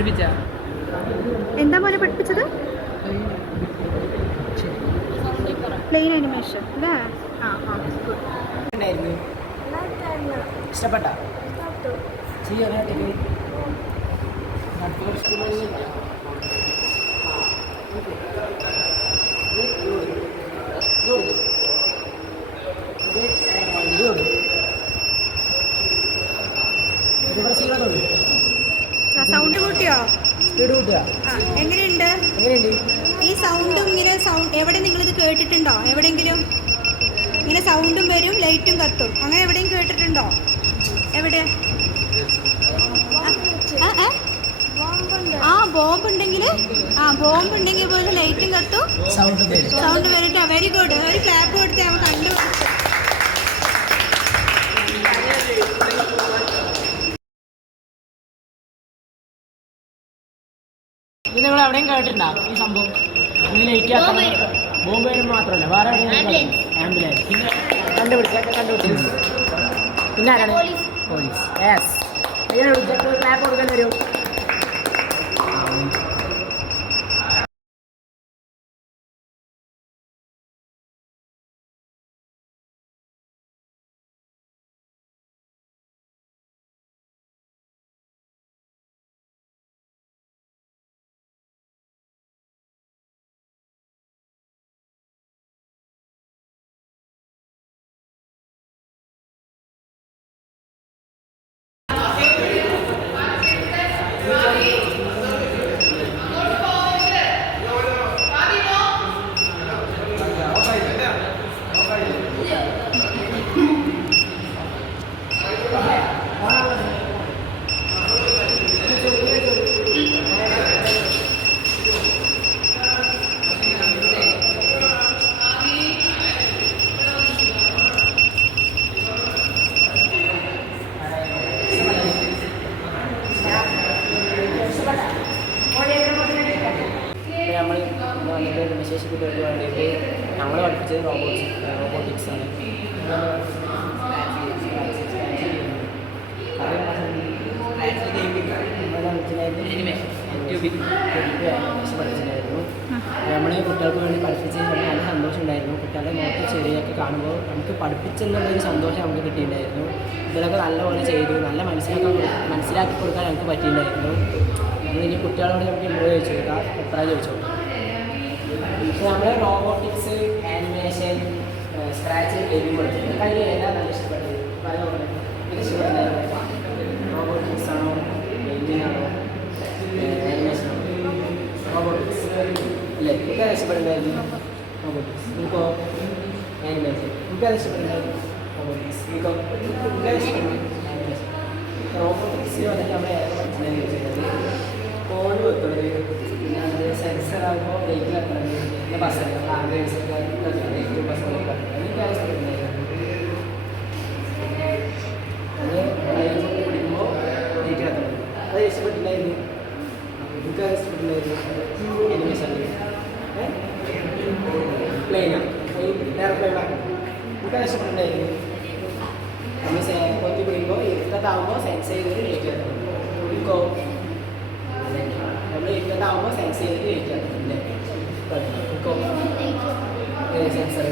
പഠിപ്പിച്ച എന്താ പോലെ പഠിപ്പിച്ചത് പ്ലെയിൻ അനിമേഷൻ അല്ലേ ആ ആ ഇഷ്ടപ്പെട്ട ആ സൗണ്ട് കൂട്ടിയോ സ്പീഡ് കൂട്ടുക ആ എങ്ങനെയുണ്ട്? ഈ സൗണ്ടും ഇങ്ങനെ സൗണ്ട് എവിടെ നിങ്ങൾ ഇത് കേട്ടിട്ടുണ്ടോ? എവിടെയെങ്കിലും ഇങ്ങനെ സൗണ്ടും വരും ലൈറ്റും കത്തും. അങ്ങനെ എവിടെയും കേട്ടിട്ടുണ്ടോ? എവിടെ? ആ, ബോംബ് ഉണ്ടെങ്കിൽ ആ ബോംബ് ഉണ്ടെങ്കിൽ പോലും ലൈറ്റും കത്തും. സൗണ്ട് വരും. വെരി ഗുഡ് ഒരു ക്ലാപ്പ് കൊടുത്തേ നമ്മൾ കണ്ടു. ഇത് നിങ്ങൾ എവിടെയും കേട്ടിട്ടുണ്ടോ ഈ സംഭവം? ഇങ്ങനെ ലേറ്റ് ആക്കണം ബോംബ്. മാത്രമല്ല വേറെ എവിടെയും ആംബുലൻസ് പിന്നെ കണ്ടുപിടിച്ചൊക്കെ കണ്ടുപിടിച്ചു. പിന്നെ ആരാണ്? പോലീസ്. യെസ് എങ്ങനെ വിളിച്ചപ്പോൾ ക്ലാപ്പ് കൊടുക്കാൻ വരും നമ്മൾ വന്നിട്ട് വിശേഷിപ്പിക്കാൻ വേണ്ടിയിട്ട് ഞങ്ങൾ പഠിപ്പിച്ചത് റോബോട്ടിക്സ് റോബോട്ടിക്സ് ആണ് പഠിച്ചിട്ടുണ്ടായിരുന്നു. നമ്മൾ കുട്ടികൾക്ക് വേണ്ടി പഠിപ്പിച്ച് നമുക്ക് നല്ല സന്തോഷം ഉണ്ടായിരുന്നു കുട്ടികളുടെ മുഖത്ത് ചെറിയൊക്കെ കാണുമ്പോൾ നമുക്ക് പഠിപ്പിച്ചെന്നുള്ളൊരു സന്തോഷം നമുക്ക് കിട്ടിയിട്ടുണ്ടായിരുന്നു. ഇതിലൊക്കെ നല്ലപോലെ ചെയ്തു. നല്ല മനസ്സിലാക്കാൻ മനസ്സിലാക്കി കൊടുക്കാൻ നമുക്ക് പറ്റിയിട്ടുണ്ടായിരുന്നു. നമ്മൾ ഇനി കുട്ടികളോട് നമുക്ക് ഇമ്പ്രൂവ് ചോദിച്ചു കൊടുക്കാം. എത്ര ചോദിച്ചു നമ്മൾ റോബോട്ടിക്സ് ആനിമേഷൻ സ്ക്രാച്ച് ഗെയിമിംഗ് പഠിച്ചു അതിൽ ഏതാ നല്ല ഇഷ്ടപ്പെട്ടത്? പല റോബോട്ടിക്സ് ആണോ പെയിന്റിംഗ് ആണോ? ആനിമേഷൻ ആണോ റോബോട്ടിക്സ് അല്ലേ എനിക്ക് ഇഷ്ടപ്പെടുന്നതായിരുന്നു റോബോട്ടിക്സ് നിങ്ങൾക്കോ ആനിമേഷൻ എനിക്ക് ഇഷ്ടപ്പെടുന്നതായിരുന്നു റോബോട്ടിക്സ് നിങ്ങൾക്കോ എനിക്ക് ഇഷ്ടപ്പെടുന്നത് ആനിമേഷൻ റോബോട്ടിക്സിൽ വന്നിട്ട് നമ്മൾ ഏറെ പഠിച്ചതെന്ന് വെച്ചിട്ടുണ്ടെങ്കിൽ ഫോൺ വെക്കുന്നത് പിന്നെ അത് സെൻസർ ആകുമ്പോൾ ലൈറ്റ് വെക്കുന്നത് പിന്നെ ബസ് ആംബുലൻസൊക്കെ ലൈറ്റ് ബസ്സൊക്കെ എനിക്കാണ് ഇഷ്ടപ്പെടുന്നത് അത് ലൈറ്റ് പിടിക്കുമ്പോൾ ലൈറ്റ് വെക്കണം അത് ഇഷ്ടപ്പെട്ടില്ലായിരുന്നു എനിക്ക് അത് ഇഷ്ടപ്പെട്ടില്ലായിരുന്നു എനിമേഷനിൽ പ്ലെയിനാണ് വേറെ പ്ലെയിനാണ് ഇഷ്ടപ്പെട്ടില്ലായിരുന്നു നമ്മൾ കൊത്തി പിടിക്കുമ്പോൾ ഇരുട്ടത്താകുമ്പോൾ സെൻസ് ചെയ്തിട്ട് ലൈറ്റ് എനിക്കോ നമ്മൾ ഇരുട്ടത്താകുമ്പോൾ സെൻസ് ചെയ്തിട്ട് ലൈറ്റ് ഇല്ലേ? എനിക്കോ സെൻസർ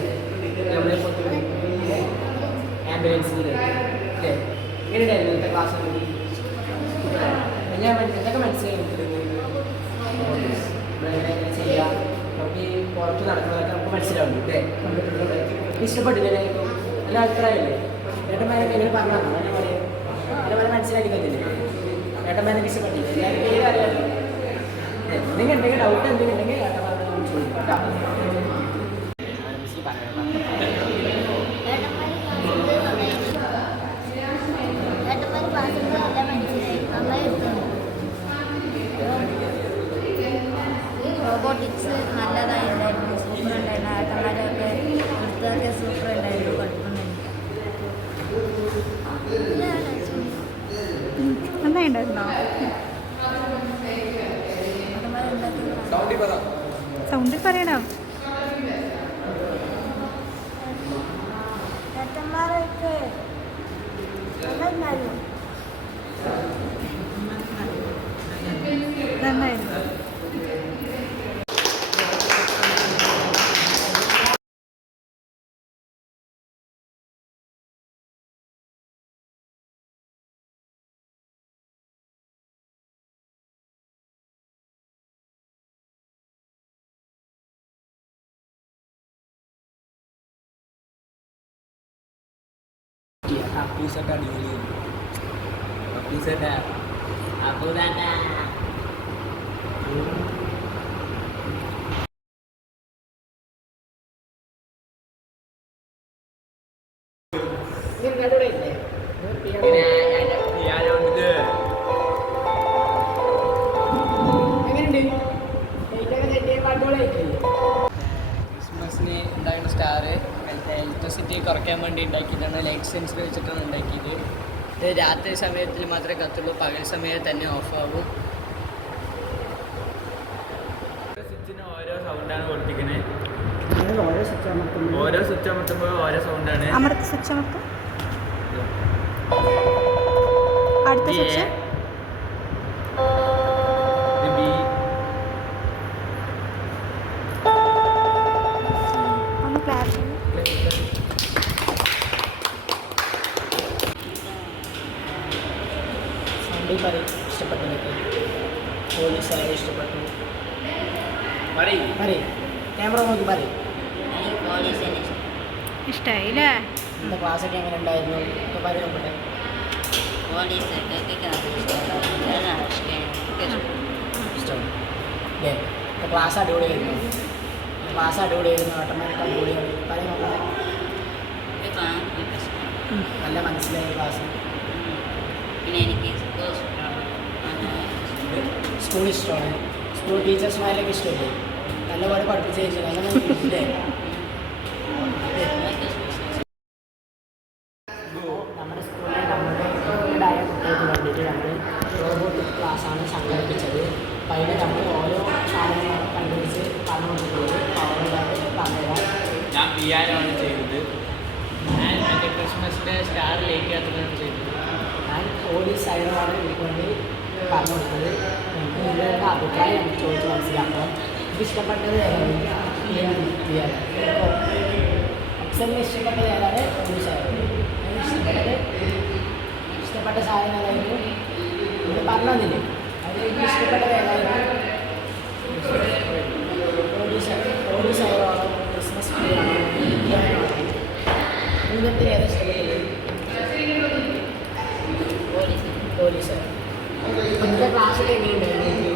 നമ്മൾ കൊത്തി പിടിക്കുമ്പോൾ ആംബുലൻസിൽ അല്ലേ? എങ്ങനെയുണ്ടായിരുന്നു ഇന്നത്തെ ക്ലാസ് ഞാൻ എന്തൊക്കെ മനസ്സിലായി ചെയ്യാം? നമുക്ക് പുറത്ത് നടക്കുന്നതൊക്കെ നമുക്ക് മനസ്സിലാവും അല്ലേ? ഇഷ്ടപ്പെട്ടില്ലേ? നല്ല അഭിപ്രായമില്ലേ ഏട്ടന്മാരൊക്കെ എങ്ങനെ പറഞ്ഞാൽ അങ്ങനെ പറയാം അതേപോലെ മനസ്സിലാക്കി തന്നില്ലേ ഏട്ടന്മാരൊക്കെ ഇഷ്ടപ്പെട്ടില്ലേ എല്ലാവരും പേര് അറിയാമല്ലോ എന്തെങ്കിലും എന്തെങ്കിലും ഡൗട്ട് എന്തെങ്കിലും ഉണ്ടെങ്കിൽ ഏട്ടന്മാരെ ചോദിക്കാം റോബോട്ടിക്സ് മിസ്സിൽ പറയാം പറയണ്ടായിരുന്നോ സൗണ്ടിൽ പറയണം? കപ്പീസൊക്കെ അടിപൊളി. കപ്പീസൊക്കെ അപ്പോൾ തന്നെ സെൻസർ വെച്ചിട്ടാണ് ഉണ്ടാക്കിയത്. ഇത് രാത്രി സമയത്തിൽ മാത്രമേ കത്തുള്ളൂ. പകൽ സമയത്ത് തന്നെ ഓഫ് ആകും സ്വിച്ചിന് ഓരോ സൗണ്ടാണ് കൊടുത്തിരിക്കുന്നത് ഓരോ സ്വിച്ച് അമർത്തുമ്പോൾ. ഓരോ സ്വിച്ച് അമർത്തുമ്പോൾ ഓരോ സൗണ്ടാണ് അമർത്ത് സ്വിച്ച് അമർത്തും. അടുത്ത സ്വിച്ച് ബി ഒന്ന് ക്ലാരിറ്റി സൗണ്ടിൽ പറയും ഇഷ്ടപ്പെട്ടതൊക്കെ പോലീസ് ആയാലും ഇഷ്ടപ്പെട്ടു പറയും ക്യാമറ നോക്കി പറയും. ക്ലാസ്സൊക്കെ എങ്ങനെ ഉണ്ടായിരുന്നു? പറയും നോക്കട്ടെ. ക്ലാസ് അടിപൊളിയായിരുന്നു. ക്ലാസ് അടിപൊളിയായിരുന്നു. ഓട്ടോമാറ്റിക് അടിപൊളിയാണ് പറയും നോക്കട്ടെ. നല്ല മനസ്സിലായി ക്ലാസ് പിന്നെ എനിക്ക് സ്കൂൾ ഇഷ്ടമാണ്. സ്കൂൾ ടീച്ചേഴ്സ്മാരൊക്കെ ഇഷ്ടമല്ലേ? നല്ലപോലെ പഠിപ്പിച്ച് തരും അങ്ങനെ നമ്മുടെ സ്കൂളിൽ നമ്മുടെ കുട്ടികൾക്ക് വേണ്ടിയിട്ട് നമ്മൾ റോബോട്ടിക് ക്ലാസ്സാണ് സംഘടിപ്പിച്ചത്. അപ്പോൾ അതിന് നമ്മൾ ഓരോ സാധനങ്ങൾ കണ്ടുപിടിച്ച് പറഞ്ഞു കൊടുക്കുന്നത് അവരുടെ പറഞ്ഞുതരാം. ഞാൻ പിയാനോയാണ് ചെയ്തത്. ഞാൻ മറ്റേ ക്രിസ്മസിന്റെ സ്റ്റാർ ലേക്ക് യാത്രയാണ് ചെയ്തത് ഞാൻ പോലീസ് ആയതുമാണ് എനിക്ക് വേണ്ടി പറഞ്ഞു കൊടുത്തത് നിങ്ങളുടെ അഭിപ്രായം ചോദിച്ച് മനസ്സിലാക്കണം എനിക്ക് ഇഷ്ടപ്പെട്ടത് അക്സറിന് ഇഷ്ടപ്പെട്ടത് ഏതാണ്? ഇഷ്ടപ്പെട്ടത് ഇഷ്ടപ്പെട്ട സാധനം ഏതായിരുന്നു ഇത് പറഞ്ഞതില്ലേ എനിക്ക് ഇഷ്ടപ്പെട്ടത് ഏതായിരുന്നു? പോലീസ് ആയതാണോ ക്രിസ്മസ് ട്രീ ആണോ. ഏതാ ഇഷ്ടപ്പെട്ടത്? പോലീസ്. ഇന്നത്തെ ക്ലാസ്സിൽ എങ്ങനെയുണ്ടായിരുന്നു